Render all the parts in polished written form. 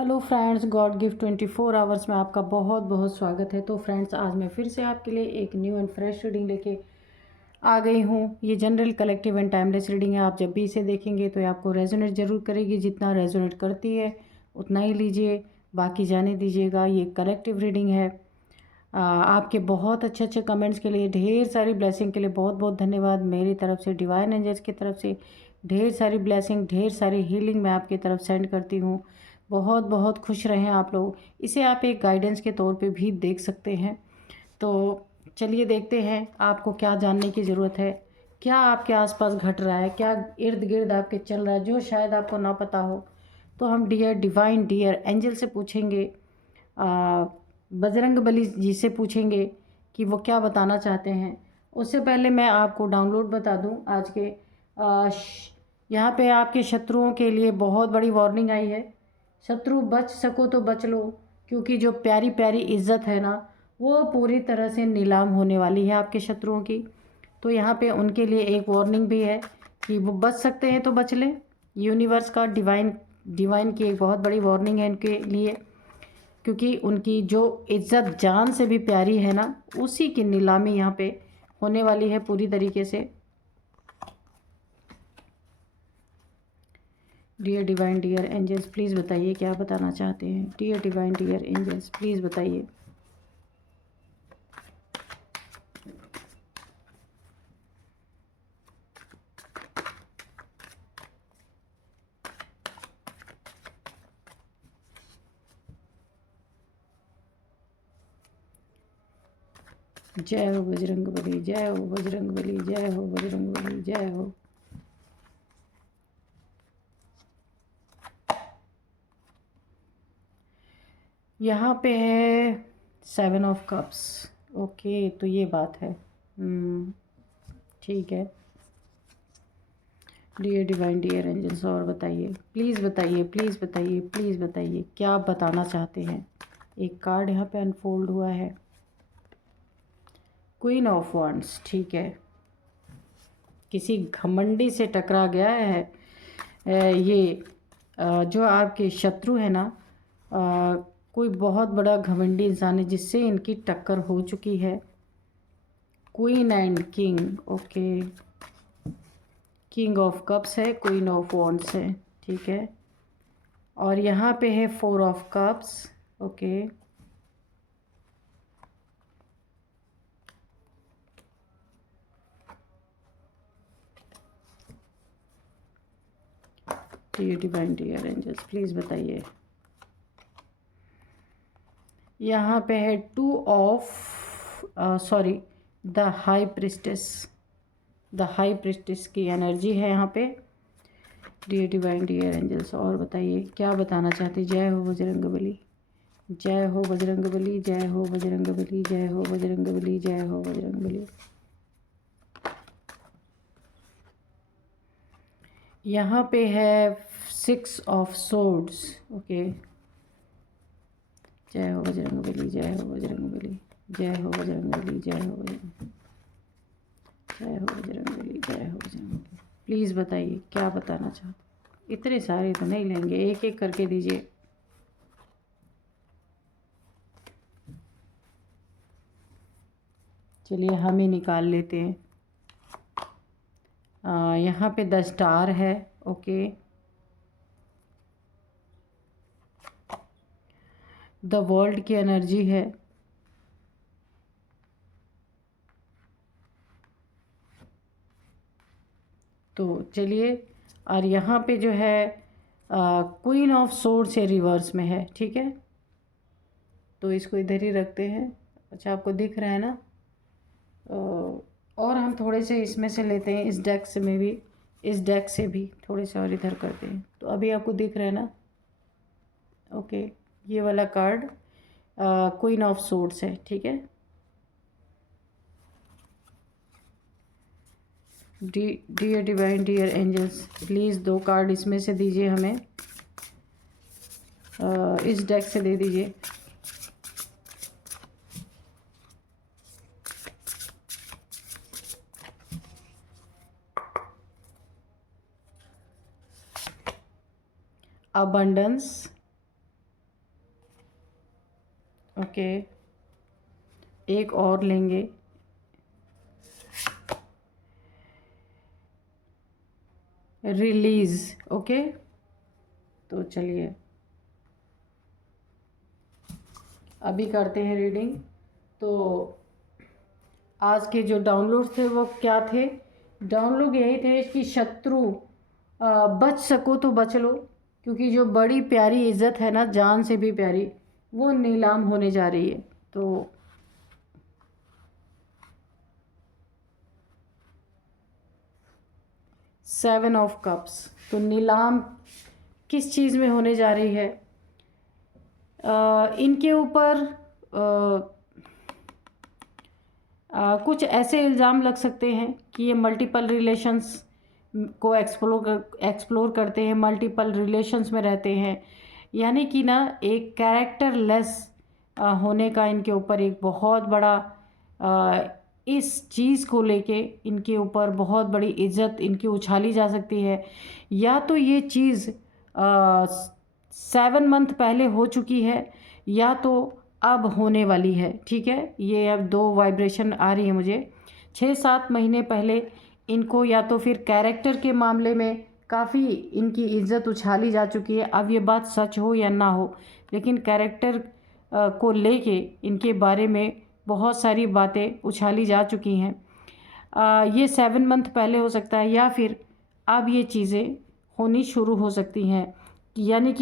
Hello friends, God gift 24 hours में आपका बहुत बहुत स्वागत है। तो फ्रेंड्स, आज मैं फिर से आपके लिए एक न्यू एंड फ्रेश रीडिंग लेके आ गई हूँ। ये general, collective and timeless reading है। आप जब भी इसे देखेंगे तो ये आपको रेजोनेट ज़रूर करेगी। जितना रेजोनेट करती है उतना ही लीजिए, बाकी जाने दीजिएगा। ये कलेक्टिव रीडिंग है। आपके बहुत अच्छे अच्छे कमेंट्स के लिए, ढेर सारी ब्लेसिंग के लिए बहुत बहुत धन्यवाद। मेरी तरफ से, डिवाइन एंजल्स की तरफ से ढेर सारी ब्लेसिंग, ढेर सारी हीलिंग मैं आपकी तरफ सेंड करती हूँ। बहुत बहुत खुश रहें आप लोग। इसे आप एक गाइडेंस के तौर पे भी देख सकते हैं। तो चलिए देखते हैं आपको क्या जानने की ज़रूरत है, क्या आपके आसपास घट रहा है, क्या इर्द गिर्द आपके चल रहा है जो शायद आपको ना पता हो। तो हम डियर डिवाइन, डियर एंजल से पूछेंगे, बजरंग बली जी से पूछेंगे कि वो क्या बताना चाहते हैं। उससे पहले मैं आपको डाउनलोड बता दूं आज के। यहाँ पे आपके शत्रुओं के लिए बहुत बड़ी वार्निंग आई है। शत्रु बच सको तो बच लो, क्योंकि जो प्यारी प्यारी इज्जत है ना, वो पूरी तरह से नीलाम होने वाली है आपके शत्रुओं की। तो यहाँ पे उनके लिए एक वार्निंग भी है कि वो बच सकते हैं तो बच लें। यूनिवर्स का, डिवाइन की एक बहुत बड़ी वार्निंग है इनके लिए, क्योंकि उनकी जो इज्जत जान से भी प्यारी है ना, उसी की नीलामी यहाँ पे होने वाली है पूरी तरीके से। Dear divine, dear angels, please बताइए क्या बताना चाहते हैं। Dear divine, dear angels, please बताइए। जय हो बजरंग बली, जय हो बजरंग बली, जय हो बजरंग बली, जय हो। यहाँ पे है 7 ऑफ कप्स। ओके, तो ये बात है। ठीक है। डियर डिवाइन, डियर एंजल्स, और बताइए, प्लीज़ बताइए, प्लीज़ बताइए, प्लीज़ बताइए क्या आप बताना चाहते हैं। एक कार्ड यहाँ पे अनफोल्ड हुआ है, क्वीन ऑफ वांड्स। ठीक है, किसी घमंडी से टकरा गया है। ये जो आपके शत्रु है ना, कोई बहुत बड़ा घमंडी इंसान है जिससे इनकी टक्कर हो चुकी है। Queen and king. Okay, king of cups है, क्वीन ऑफ वॉन्ड्स है। ठीक है, और यहाँ पे है 4 of cups. Okay, dear divine, dear angels, please बताइए। यहाँ पे है 2 of sorry, the high priestess. The high priestess की एनर्जी है यहाँ पे। डियर डिवाइन, डियर एंजल्स, और बताइए क्या बताना चाहती। जय हो बजरंग बली, जय हो बजरंग बली, जय हो बजरंग बली, जय हो बजरंग बली, जय हो बजरंग बली। यहाँ पे है 6 ऑफ सोर्ड्स। ओके, जय हो बजरंग बली, जय हो बजरंग बली, जय हो बजरंग बली, जय हो बजरंग, जय हो बजरंग बली, जय हो बजरंग बली। प्लीज़ बताइए क्या बताना चाहते। इतने सारे तो नहीं लेंगे, एक एक करके दीजिए। चलिए हम ही निकाल लेते हैं। यहाँ पे 10 स्टार है। ओके, द वर्ल्ड की एनर्जी है। तो चलिए, और यहाँ पे जो है क्वीन ऑफ सोर्ड्स से रिवर्स में है। ठीक है, तो इसको इधर ही रखते हैं। अच्छा, आपको दिख रहा है ना। और हम थोड़े से इसमें से लेते हैं, इस डेक से में भी, इस डेक से भी थोड़े से और इधर करते हैं। तो अभी आपको दिख रहा है ना। ओके, ये वाला कार्ड क्वीन ऑफ सोर्ड्स है। ठीक है, dear divine, dear angels, please 2 card इसमें से दीजिए हमें। इस डेक से दे दीजिए। अबंडेंस, ओके, एक और लेंगे। रिलीज। ओके, तो चलिए अभी करते हैं रीडिंग। तो आज के जो डाउनलोड थे वो क्या थे? डाउनलोड यही थे कि शत्रु बच सको तो बच लो, क्योंकि जो बड़ी प्यारी इज्जत है ना, जान से भी प्यारी, वो नीलाम होने जा रही है। तो सेवन ऑफ कप्स, तो नीलाम किस चीज़ में होने जा रही है? इनके ऊपर कुछ ऐसे इल्ज़ाम लग सकते हैं कि ये मल्टीपल रिलेशंस को एक्सप्लोर करते हैं, मल्टीपल रिलेशंस में रहते हैं, यानी कि ना एक कैरेक्टरलेस होने का इनके ऊपर एक बहुत बड़ा इस चीज़ को लेके इनके ऊपर बहुत बड़ी इज्जत इनकी उछाली जा सकती है। या तो ये चीज़ 7 मंथ पहले हो चुकी है, या तो अब होने वाली है। ठीक है, ये अब 2 वाइब्रेशन आ रही है मुझे। 6-7 महीने पहले इनको या तो फिर कैरेक्टर के मामले में काफ़ी इनकी इज्जत उछाली जा चुकी है। अब ये बात सच हो या ना हो, लेकिन कैरेक्टर को लेके इनके बारे में बहुत सारी बातें उछाली जा चुकी हैं। ये 7 मंथ पहले हो सकता है, या फिर अब ये चीज़ें होनी शुरू हो सकती हैं। यानी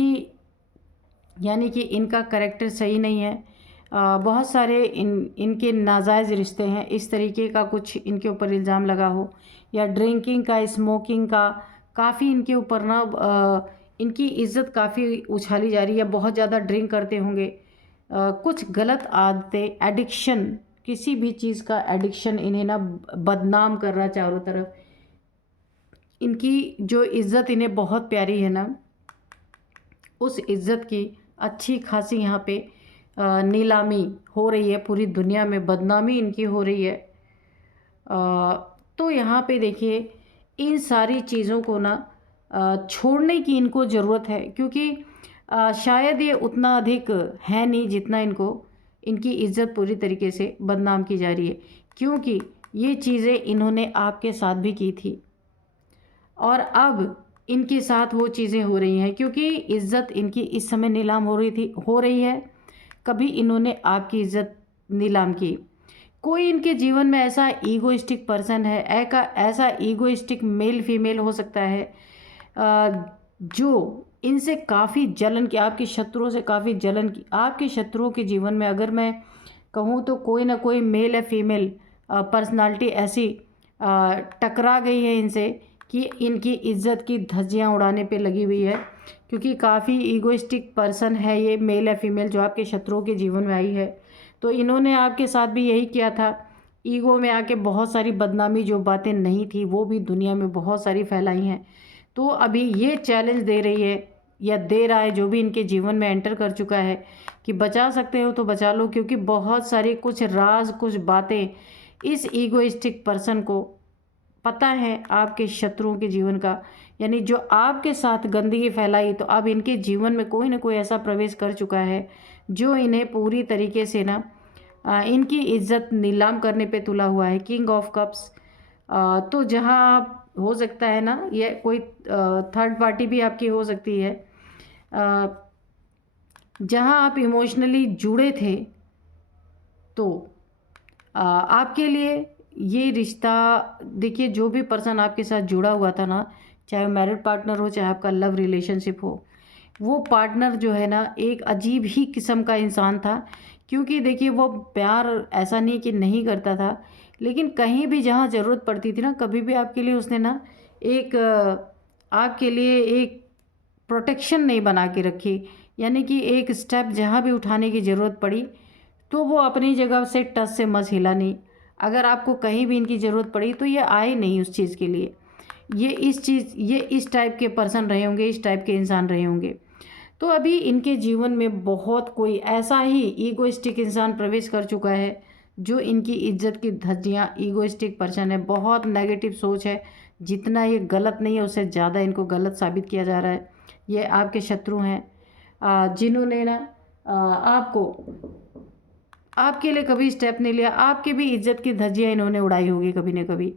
कि इनका कैरेक्टर सही नहीं है। बहुत सारे इनके नाजायज़ रिश्ते हैं, इस तरीके का कुछ इनके ऊपर इल्ज़ाम लगा हो, या ड्रिंकिंग का, स्मोकिंग का काफ़ी इनके ऊपर ना इनकी इज्जत काफ़ी उछाली जा रही है। बहुत ज़्यादा ड्रिंक करते होंगे, कुछ गलत आदतें, एडिक्शन, किसी भी चीज़ का एडिक्शन इन्हें ना बदनाम कर रहा है चारों तरफ। इनकी जो इज़्ज़त इन्हें बहुत प्यारी है ना, उस इज़्ज़त की अच्छी खासी यहाँ पे नीलामी हो रही है, पूरी दुनिया में बदनामी इनकी हो रही है। तो यहाँ पे देखिए, इन सारी चीज़ों को ना छोड़ने की इनको ज़रूरत है, क्योंकि शायद ये उतना अधिक है नहीं जितना इनकी इज़्ज़त पूरी तरीके से बदनाम की जा रही है, क्योंकि ये चीज़ें इन्होंने आपके साथ भी की थी और अब इनके साथ वो चीज़ें हो रही हैं, क्योंकि इज़्ज़त इनकी इस समय नीलाम हो रही है। कभी इन्होंने आपकी इज़्ज़त नीलाम की। कोई इनके जीवन में ऐसा ईगोइस्टिक पर्सन है, ऐसा ईगोइस्टिक मेल फीमेल हो सकता है जो इनसे काफ़ी जलन की, आपके शत्रुओं से काफ़ी जलन की। आपके शत्रुओं के जीवन में अगर मैं कहूँ तो कोई ना कोई मेल या फीमेल पर्सनालिटी ऐसी टकरा गई है इनसे कि इनकी इज्जत की धज्जियाँ उड़ाने पे लगी हुई है, क्योंकि काफ़ी ईगोइस्टिक पर्सन है ये मेल या फीमेल जो आपके शत्रुओं के जीवन में आई है। तो इन्होंने आपके साथ भी यही किया था, ईगो में आके बहुत सारी बदनामी, जो बातें नहीं थी वो भी दुनिया में बहुत सारी फैलाई हैं। तो अभी ये चैलेंज दे रही है या दे रहा है, जो भी इनके जीवन में एंटर कर चुका है, कि बचा सकते हो तो बचा लो, क्योंकि बहुत सारी कुछ राज, कुछ बातें इस ईगोइस्टिक पर्सन को पता है आपके शत्रुओं के जीवन का। यानी जो आपके साथ गंदगी फैलाई, तो अब इनके जीवन में कोई ना कोई ऐसा प्रवेश कर चुका है जो इन्हें पूरी तरीके से ना इनकी इज्जत नीलाम करने पे तुला हुआ है। किंग ऑफ कप्स, तो जहाँ हो सकता है ना, ये कोई थर्ड पार्टी भी आपकी हो सकती है, जहाँ आप इमोशनली जुड़े थे, तो आपके लिए ये रिश्ता, देखिए जो भी पर्सन आपके साथ जुड़ा हुआ था ना, चाहे मैरिड पार्टनर हो, चाहे आपका लव रिलेशनशिप हो, वो पार्टनर जो है ना एक अजीब ही किस्म का इंसान था। क्योंकि देखिए वो प्यार ऐसा नहीं कि नहीं करता था, लेकिन कहीं भी जहाँ ज़रूरत पड़ती थी ना, कभी भी आपके लिए उसने ना एक आपके लिए एक प्रोटेक्शन नहीं बना के रखी। यानी कि एक स्टेप जहाँ भी उठाने की ज़रूरत पड़ी तो वो अपनी जगह से टस से मस हिला नहीं। अगर आपको कहीं भी इनकी ज़रूरत पड़ी तो ये आए नहीं उस चीज़ के लिए। ये इस टाइप के पर्सन रहे होंगे, इस टाइप के इंसान रहे होंगे। तो अभी इनके जीवन में बहुत कोई ऐसा ही ईगोइस्टिक इंसान प्रवेश कर चुका है जो इनकी इज्जत की धज्जियाँ, ईगोइस्टिक पर्सन है, बहुत नेगेटिव सोच है। जितना ये गलत नहीं है उससे ज़्यादा इनको गलत साबित किया जा रहा है। ये आपके शत्रु हैं जिन्होंने ना आपको आपके लिए कभी स्टेप नहीं लिया, आपकी भी इज्जत की धज्जियाँ इन्होंने उड़ाई होगी कभी न कभी,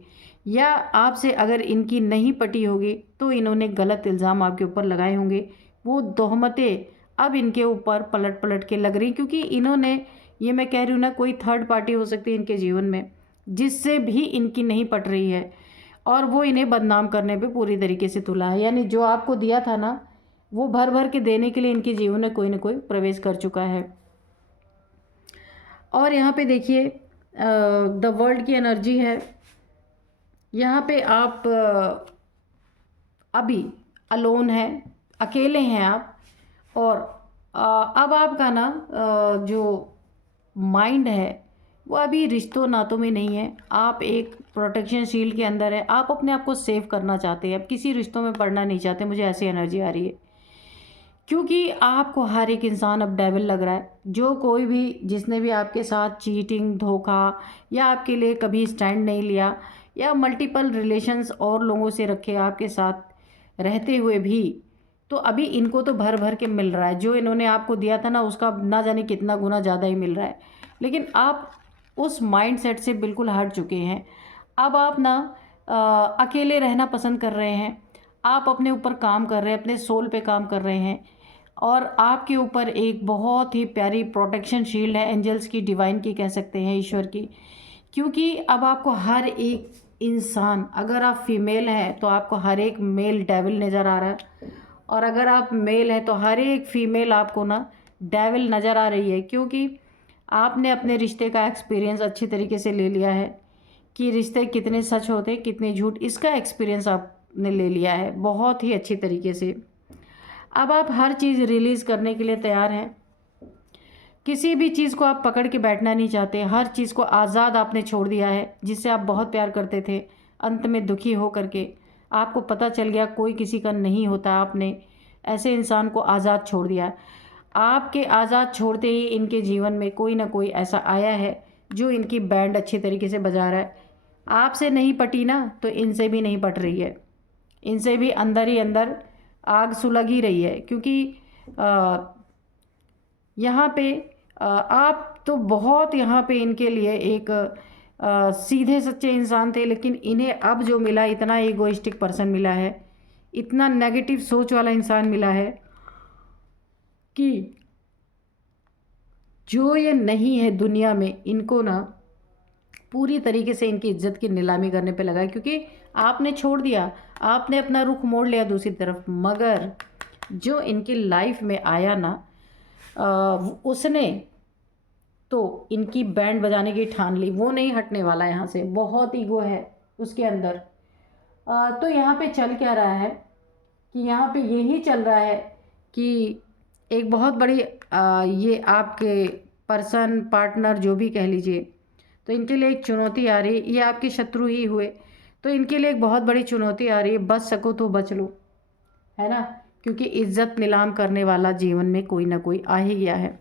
या आपसे अगर इनकी नहीं पटी होगी तो इन्होंने गलत इल्ज़ाम आपके ऊपर लगाए होंगे। वो तोहमतें अब इनके ऊपर पलट पलट के लग रही, क्योंकि इन्होंने, ये मैं कह रही हूँ ना, कोई थर्ड पार्टी हो सकती है इनके जीवन में जिससे भी इनकी नहीं पट रही है, और वो इन्हें बदनाम करने पे पूरी तरीके से तुला है। यानी जो आपको दिया था ना, वो भर भर के देने के लिए इनके जीवन में कोई ना कोई प्रवेश कर चुका है। और यहाँ पे देखिए द वर्ल्ड की एनर्जी है। यहाँ पे आप अभी अलोन है, अकेले हैं आप, और अब आपका ना जो माइंड है वो अभी रिश्तों नातों में नहीं है। आप एक प्रोटेक्शन शील्ड के अंदर है, आप अपने आप को सेव करना चाहते हैं, अब किसी रिश्तों में पड़ना नहीं चाहते, मुझे ऐसी एनर्जी आ रही है। क्योंकि आपको हर एक इंसान अब डेविल लग रहा है। जो कोई भी, जिसने भी आपके साथ चीटिंग, धोखा, या आपके लिए कभी स्टैंड नहीं लिया, या मल्टीपल रिलेशंस और लोगों से रखे आपके साथ रहते हुए भी, तो अभी इनको तो भर भर के मिल रहा है। जो इन्होंने आपको दिया था ना, उसका ना जाने कितना गुना ज़्यादा ही मिल रहा है। लेकिन आप उस माइंड सेट से बिल्कुल हट चुके हैं। अब आप ना अकेले रहना पसंद कर रहे हैं। आप अपने ऊपर काम कर रहे हैं, अपने सोल पे काम कर रहे हैं, और आपके ऊपर एक बहुत ही प्यारी प्रोटेक्शन शील्ड है, एंजल्स की, डिवाइन की कह सकते हैं, ईश्वर की। क्योंकि अब आपको हर एक इंसान, अगर आप फीमेल हैं तो आपको हर एक मेल डेविल नज़र आ रहा है, और अगर आप मेल हैं तो हर एक फीमेल आपको ना डेविल नज़र आ रही है। क्योंकि आपने अपने रिश्ते का एक्सपीरियंस अच्छी तरीके से ले लिया है कि रिश्ते कितने सच होते हैं, कितने झूठ, इसका एक्सपीरियंस आपने ले लिया है बहुत ही अच्छी तरीके से। अब आप हर चीज़ रिलीज़ करने के लिए तैयार हैं। किसी भी चीज़ को आप पकड़ के बैठना नहीं चाहते, हर चीज़ को आज़ाद आपने छोड़ दिया है। जिससे आप बहुत प्यार करते थे, अंत में दुखी हो करके आपको पता चल गया कोई किसी का नहीं होता, आपने ऐसे इंसान को आज़ाद छोड़ दिया। आपके आज़ाद छोड़ते ही इनके जीवन में कोई ना कोई ऐसा आया है जो इनकी बैंड अच्छी तरीके से बजा रहा है। आपसे नहीं पटी ना, तो इनसे भी नहीं पट रही है, इनसे भी अंदर ही अंदर आग सुलग ही रही है। क्योंकि यहाँ पे आप तो बहुत यहाँ पे इनके लिए एक सीधे सच्चे इंसान थे, लेकिन इन्हें अब जो मिला, इतना ईगोइस्टिक पर्सन मिला है, इतना नेगेटिव सोच वाला इंसान मिला है कि जो ये नहीं है दुनिया में, इनको ना पूरी तरीके से इनकी इज्जत की नीलामी करने पे लगा है। क्योंकि आपने छोड़ दिया, आपने अपना रुख मोड़ लिया दूसरी तरफ। मगर जो इनकी लाइफ में आया ना, उसने तो इनकी बैंड बजाने की ठान ली, वो नहीं हटने वाला यहाँ से। बहुत ईगो है उसके अंदर। तो यहाँ पे चल क्या रहा है कि यहाँ पे यही चल रहा है कि एक बहुत बड़ी ये आपके पर्सन, पार्टनर, जो भी कह लीजिए, तो इनके लिए एक चुनौती आ रही है। ये आपके शत्रु ही हुए तो इनके लिए एक बहुत बड़ी चुनौती आ रही है। बच सको तो बच लो, है ना, क्योंकि इज्जत नीलाम करने वाला जीवन में कोई ना कोई आ ही गया है।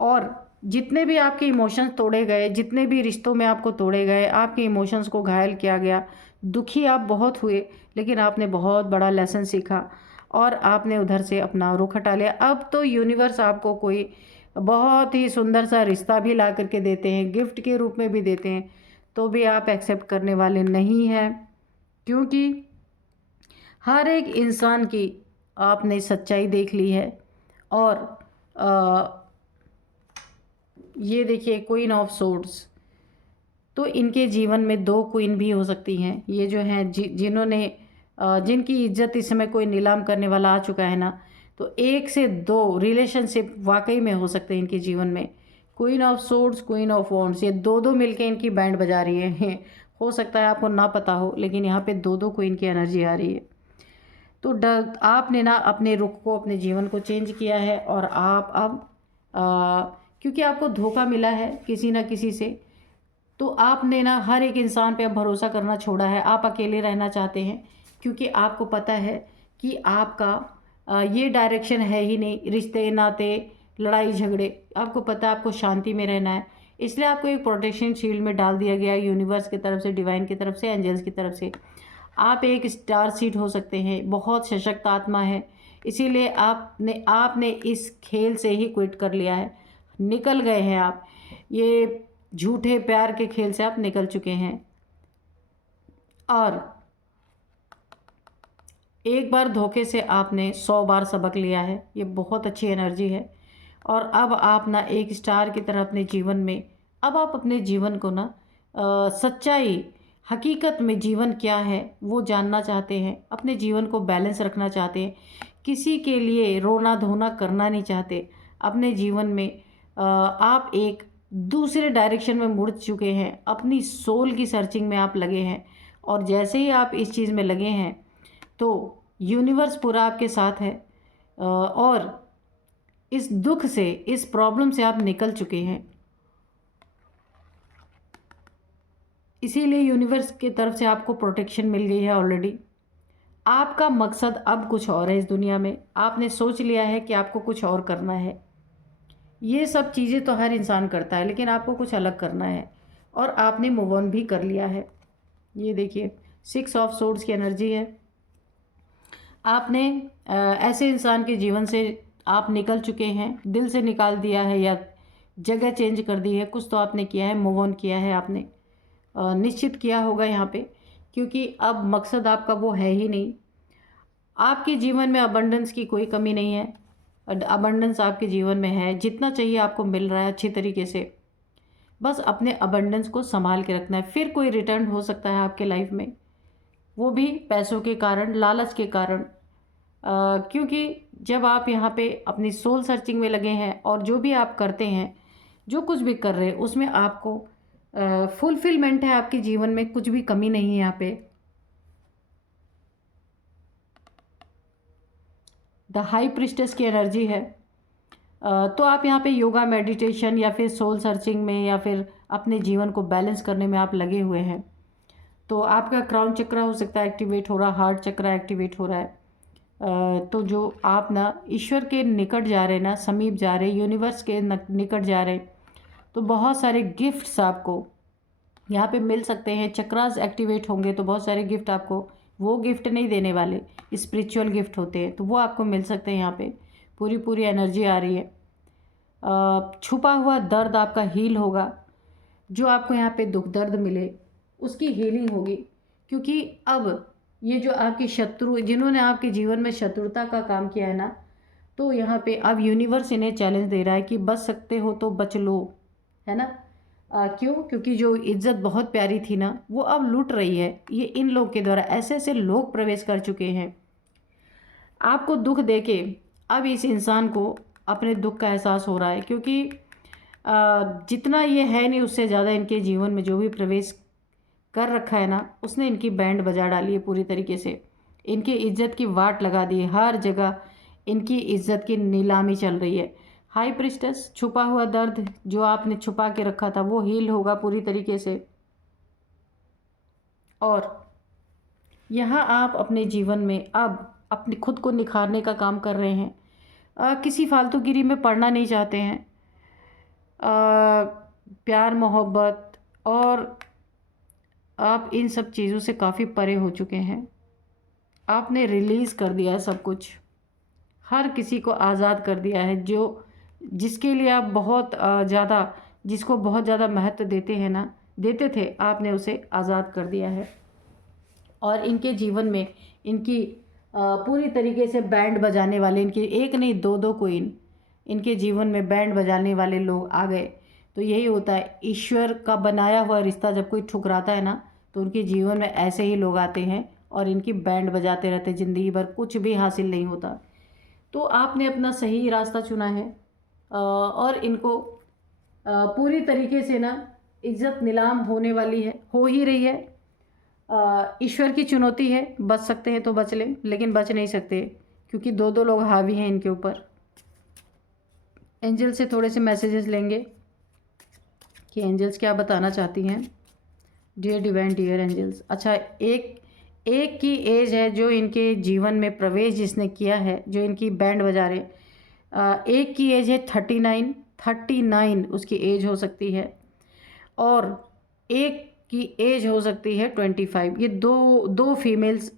और जितने भी आपके इमोशंस तोड़े गए, जितने भी रिश्तों में आपको तोड़े गए, आपके इमोशंस को घायल किया गया, दुखी आप बहुत हुए, लेकिन आपने बहुत बड़ा लेसन सीखा और आपने उधर से अपना रुख हटा लिया। अब तो यूनिवर्स आपको कोई बहुत ही सुंदर सा रिश्ता भी ला करके देते हैं, गिफ्ट के रूप में भी देते हैं, तो भी आप एक्सेप्ट करने वाले नहीं हैं। क्योंकि हर एक इंसान की आपने सच्चाई देख ली है। और ये देखिए, क्वीन ऑफ सोर्ड्स, तो इनके जीवन में दो क्वीन भी हो सकती हैं। ये जो हैं जिन्होंने जिनकी इज्जत इस समय कोई नीलाम करने वाला आ चुका है ना, तो एक से दो रिलेशनशिप वाकई में हो सकते हैं इनके जीवन में। Queen of swords, queen of wands, ये दो दो मिलके इनकी बैंड बजा रही है। हो सकता है आपको ना पता हो, लेकिन यहाँ पे दो दो क्वीन की एनर्जी आ रही है। तो आपने ना अपने रुख को, अपने जीवन को चेंज किया है, और आप अब क्योंकि आपको धोखा मिला है किसी ना किसी से, तो आपने ना हर एक इंसान पे अब भरोसा करना छोड़ा है। आप अकेले रहना चाहते हैं, क्योंकि आपको पता है कि आपका ये डायरेक्शन है ही नहीं, रिश्ते नाते, लड़ाई झगड़े। आपको पता है आपको शांति में रहना है, इसलिए आपको एक प्रोटेक्शन शील्ड में डाल दिया गया यूनिवर्स की तरफ से, डिवाइन की तरफ से, एंजल्स की तरफ से। आप एक स्टार सीड हो सकते हैं, बहुत सशक्त आत्मा है, इसीलिए आपने इस खेल से ही क्विट कर लिया है। निकल गए हैं आप, ये झूठे प्यार के खेल से आप निकल चुके हैं। और एक बार धोखे से आपने 100 बार सबक लिया है, ये बहुत अच्छी एनर्जी है। और अब आप ना एक स्टार की तरह अपने जीवन में, अब आप अपने जीवन को ना सच्चाई, हकीकत में जीवन क्या है वो जानना चाहते हैं, अपने जीवन को बैलेंस रखना चाहते हैं, किसी के लिए रोना धोना करना नहीं चाहते। अपने जीवन में आप एक दूसरे डायरेक्शन में मुड़ चुके हैं, अपनी सोल की सर्चिंग में आप लगे हैं। और जैसे ही आप इस चीज़ में लगे हैं तो यूनिवर्स पूरा आपके साथ है, और इस दुख से, इस प्रॉब्लम से आप निकल चुके हैं। इसीलिए यूनिवर्स की तरफ से आपको प्रोटेक्शन मिल गई है ऑलरेडी। आपका मकसद अब कुछ और है इस दुनिया में, आपने सोच लिया है कि आपको कुछ और करना है। ये सब चीज़ें तो हर इंसान करता है, लेकिन आपको कुछ अलग करना है, और आपने मूव ऑन भी कर लिया है। ये देखिए 6 ऑफ सोर्ड्स की एनर्जी है। आपने ऐसे इंसान के जीवन से आप निकल चुके हैं, दिल से निकाल दिया है या जगह चेंज कर दी है, कुछ तो आपने किया है, मूव ऑन किया है आपने, निश्चित किया होगा यहाँ पे, क्योंकि अब मकसद आपका वो है ही नहीं। आपके जीवन में अबंडेंस की कोई कमी नहीं है, अबंडेंस आपके जीवन में है, जितना चाहिए आपको मिल रहा है अच्छी तरीके से। बस अपने अबंडेंस को संभाल के रखना है। फिर कोई रिटर्न हो सकता है आपके लाइफ में, वो भी पैसों के कारण, लालच के कारण, क्योंकि जब आप यहाँ पे अपनी सोल सर्चिंग में लगे हैं और जो भी आप करते हैं, जो कुछ भी कर रहे हैं, उसमें आपको फुलफिलमेंट है, आपके जीवन में कुछ भी कमी नहीं है यहाँ पे। द हाई प्रिस्टेस की एनर्जी है। तो आप यहाँ पे योगा, मेडिटेशन या फिर सोल सर्चिंग में या फिर अपने जीवन को बैलेंस करने में आप लगे हुए हैं। तो आपका क्राउन चक्र हो सकता है एक्टिवेट हो रहा, हार्ट चक्र एक्टिवेट हो रहा है। तो जो आप ना ईश्वर के निकट जा रहे हैं ना, समीप जा रहे, यूनिवर्स के निकट जा रहे, तो बहुत सारे गिफ्ट्स आपको यहाँ पे मिल सकते हैं। चक्रास एक्टिवेट होंगे तो बहुत सारे गिफ्ट आपको, वो गिफ्ट नहीं देने वाले, स्पिरिचुअल गिफ्ट होते हैं, तो वो आपको मिल सकते हैं। यहाँ पे पूरी एनर्जी आ रही है। छुपा हुआ दर्द आपका हील होगा, जो आपको यहाँ पे दुख दर्द मिले उसकी हीलिंग होगी, क्योंकि अब ये जो आपके शत्रु, जिन्होंने आपके जीवन में शत्रुता का काम किया है ना, तो यहाँ पे अब यूनिवर्स इन्हें चैलेंज दे रहा है कि बच सकते हो तो बच लो, है ना। क्यों? क्योंकि जो इज्जत बहुत प्यारी थी ना, वो अब लूट रही है। ये इन लोग के द्वारा, ऐसे ऐसे लोग प्रवेश कर चुके हैं आपको दुख देके। अब इस इंसान को अपने दुख का एहसास हो रहा है, क्योंकि जितना ये है नहीं, उससे ज़्यादा इनके जीवन में जो भी प्रवेश कर रखा है ना, उसने इनकी बैंड बजा डाली है पूरी तरीके से। इनकी इज्जत की वाट लगा दी है, हर जगह इनकी इज्जत की नीलामी चल रही है। हाई प्रिस्टेस, छुपा हुआ दर्द जो आपने छुपा के रखा था वो हील होगा पूरी तरीके से। और यहाँ आप अपने जीवन में अब अपने खुद को निखारने का काम कर रहे हैं। किसी फालतूगिरी में पड़ना नहीं चाहते हैं। प्यार मोहब्बत और आप इन सब चीज़ों से काफ़ी परे हो चुके हैं। आपने रिलीज़ कर दिया है सब कुछ, हर किसी को आज़ाद कर दिया है। जो जिसके लिए आप बहुत ज़्यादा, जिसको बहुत ज़्यादा महत्व देते हैं ना, देते थे, आपने उसे आज़ाद कर दिया है। और इनके जीवन में इनकी पूरी तरीके से बैंड बजाने वाले, इनके एक नहीं दो दो क्वीन इनके जीवन में बैंड बजाने वाले लोग आ गए। तो यही होता है, ईश्वर का बनाया हुआ रिश्ता जब कोई ठुकराता है ना, तो उनके जीवन में ऐसे ही लोग आते हैं और इनकी बैंड बजाते रहते, ज़िंदगी भर कुछ भी हासिल नहीं होता। तो आपने अपना सही रास्ता चुना है, और इनको पूरी तरीके से ना इज्जत नीलाम होने वाली है, हो ही रही है। ईश्वर की चुनौती है, बच सकते हैं तो बच लें, लेकिन बच नहीं सकते क्योंकि दो दो लोग हावी हैं इनके ऊपर। एंजल से थोड़े से मैसेजेस लेंगे कि एंजल्स क्या बताना चाहती हैं। Dear divine, dear angels. अच्छा, एक की एज है जो इनके जीवन में प्रवेश जिसने किया है, जो इनकी बैंड बजा रहे, एक की एज है 39 उसकी एज हो सकती है, और एक की एज हो सकती है 25। ये दो फीमेल्स,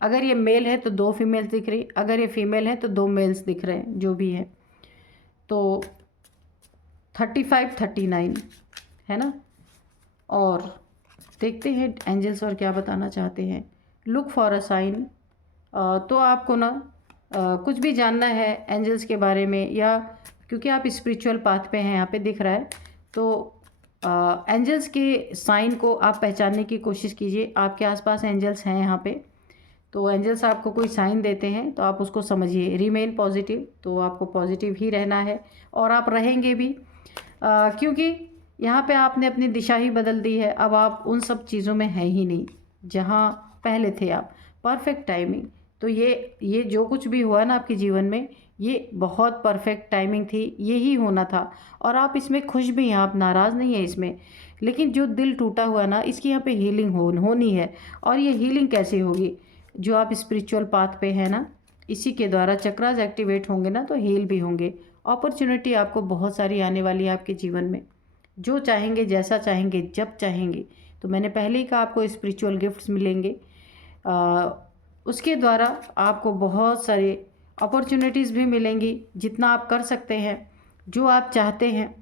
अगर ये मेल है तो 2 फीमेल्स दिख रही, अगर ये फीमेल है तो 2 मेल्स दिख रहे हैं, जो भी है। तो 35 39 है ना। और देखते हैं एंजल्स और क्या बताना चाहते हैं। Look for a sign. तो आपको ना कुछ भी जानना है एंजल्स के बारे में, या क्योंकि आप स्पिरिचुअल पाथ पे हैं, यहाँ पे दिख रहा है, तो एंजल्स के साइन को आप पहचानने की कोशिश कीजिए। आपके आसपास एंजल्स हैं यहाँ पे, तो एंजल्स आपको कोई साइन देते हैं तो आप उसको समझिए। रिमेन पॉजिटिव, तो आपको पॉजिटिव ही रहना है और आप रहेंगे भी, क्योंकि यहाँ पे आपने अपनी दिशा ही बदल दी है। अब आप उन सब चीज़ों में हैं ही नहीं जहाँ पहले थे आप। Perfect timing. तो ये जो कुछ भी हुआ ना आपके जीवन में, ये बहुत परफेक्ट टाइमिंग थी, यही होना था और आप इसमें खुश भी हैं, आप नाराज़ नहीं हैं इसमें। लेकिन जो दिल टूटा हुआ ना, इसकी यहाँ पे हीलिंग होनी है। और ये हीलिंग कैसे होगी? जो आप स्पिरिचुअल पाथ पे है ना, इसी के द्वारा चक्रास एक्टिवेट होंगे ना, तो हील भी होंगे। अपॉर्चुनिटी आपको बहुत सारी आने वाली है आपके जीवन में। जो चाहेंगे, जैसा चाहेंगे, जब चाहेंगे। तो मैंने पहले ही कहा आपको स्पिरिचुअल गिफ्ट्स मिलेंगे, उसके द्वारा आपको बहुत सारे अपॉर्चुनिटीज़ भी मिलेंगी। जितना आप कर सकते हैं, जो आप चाहते हैं,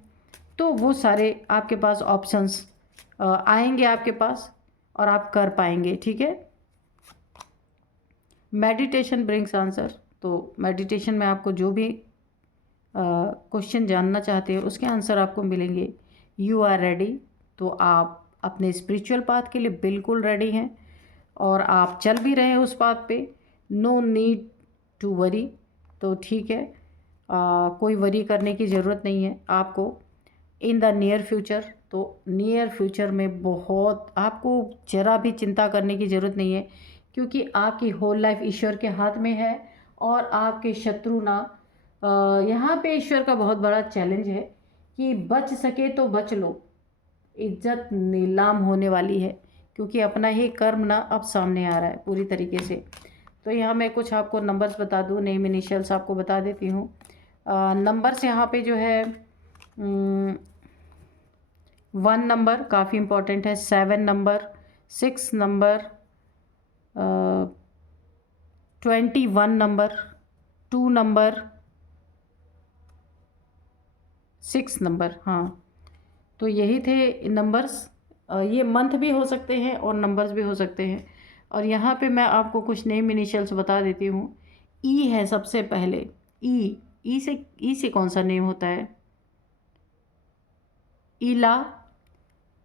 तो वो सारे आपके पास ऑप्शंस आएंगे आपके पास और आप कर पाएंगे। ठीक है। Meditation brings answer. तो मेडिटेशन में आपको जो भी क्वेश्चन जानना चाहते हो उसके आंसर आपको मिलेंगे। You are ready. तो आप अपने स्पिरिचुअल पाथ के लिए बिल्कुल रेडी हैं और आप चल भी रहे हैं उस पाथ पे। No need to worry. तो ठीक है, कोई वरी करने की ज़रूरत नहीं है आपको। इन द नियर फ्यूचर, तो नियर फ्यूचर में बहुत आपको ज़रा भी चिंता करने की ज़रूरत नहीं है, क्योंकि आपकी होल लाइफ ईश्वर के हाथ में है। और आपके शत्रु ना, यहाँ पे ईश्वर का बहुत बड़ा चैलेंज है कि बच सके तो बच लो, इज्जत नीलाम होने वाली है, क्योंकि अपना ही कर्म ना अब सामने आ रहा है पूरी तरीके से। तो यहाँ मैं कुछ आपको नंबर्स बता दूँ, नेम इनिशियल्स आपको बता देती हूँ। नंबर्स यहाँ पे जो है 1 नंबर काफ़ी इम्पोर्टेंट है, 7 number, 6 number, 21 number, 2 number, 6 number. हाँ, तो यही थे नंबर्स। ये मंथ भी हो सकते हैं और नंबर्स भी हो सकते हैं। और यहाँ पे मैं आपको कुछ नेम इनिशियल्स बता देती हूँ। ई है सबसे पहले। ई से कौन सा नेम होता है? इला,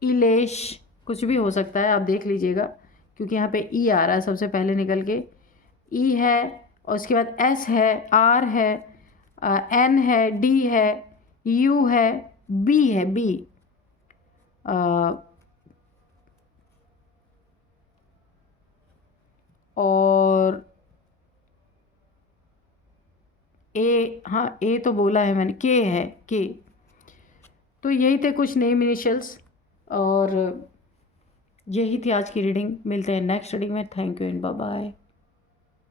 इलेश, कुछ भी हो सकता है, आप देख लीजिएगा, क्योंकि यहाँ पे ई आ रहा है सबसे पहले निकल के। ई है और उसके बाद एस है, आर है, एन है, डी है, यू है, बी है, बी, और ए, हाँ ए तो बोला है मैंने, के है, के। तो यही थे कुछ नेम इनिशियल्स और यही थी आज की रीडिंग। मिलते हैं नेक्स्ट रीडिंग में। Thank you and bye bye.